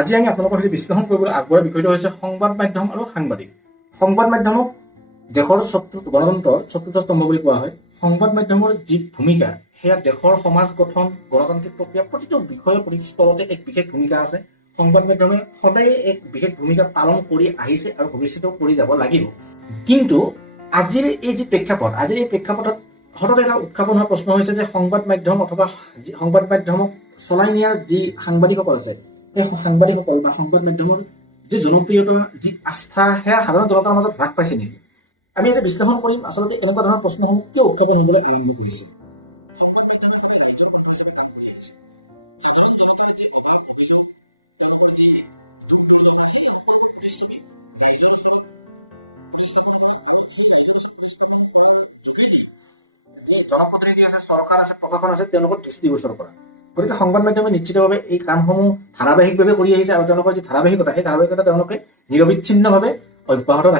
আজি আমি আপোনালোকৰ সৈতে বিশ্লেষণ কৰিবলৈ আগবঢ়োৱা বিষয়টো হৈছে সংবাদ মাধ্যম আৰু সাংবাদিক। সংবাদ মাধ্যমক দেশৰ গণতন্ত্ৰৰ চতুৰ্থ স্তম্ভ বুলি কোৱা হয়। সংবাদ মাধ্যমৰ যি ভূমিকা সেয়া দেশৰ সমাজ গঠন, গণতান্ত্ৰিক প্ৰক্ৰিয়া প্ৰতিটো বিষয়ে প্ৰতিটো স্তৰতে এক বিশেষ ভূমিকা আছে। সংবাদ মাধ্যমে সদায় এক বিশেষ ভূমিকা পালন কৰি আহিছে আৰু ভৱিষ্যতেও কৰি যাব লাগিব। কিন্তু আজিৰ এই যি প্ৰেক্ষাপট, আজিৰ এই প্ৰেক্ষাপটত হঠাৎ এটা উত্থাপন হোৱা প্ৰশ্ন হৈছে যে সংবাদ মাধ্যম অথবা সংবাদ মাধ্যমক চলাই নিয়াৰ যি সাংবাদিকসকল আছে, সেই সাংবাদিকসকল বা সংবাদ মাধ্যমৰ যি জনপ্ৰিয়তা, যি আস্থা, সেয়া সাধাৰণ জনতাৰ মাজত হ্ৰাস পাইছে নেকি? আমি আজি বিশ্লেষণ কৰিম আচলতে এনেকুৱা ধৰণৰ প্ৰশ্নসমূহ কিয় উত্থাপন হ'বলৈ আৰম্ভ কৰিছে। জনপ্ৰতিনিধি আছে, চৰকাৰ আছে, প্ৰশাসন আছে, তেওঁলোকৰ 30 বছৰৰ পৰা। গতিকে সংবাদ মাধ্যমে নিশ্চিতভাৱে এই কামসমূহ ধাৰাবাহিকভাৱে কৰি আহিছে আৰু তেওঁলোকৰ যি ধাৰাবাহিকতা, সেই ধাৰাবাহিকতা তেওঁলোকে নিৰবিচ্ছিন্নভাৱে অব্যাহত ৰাখি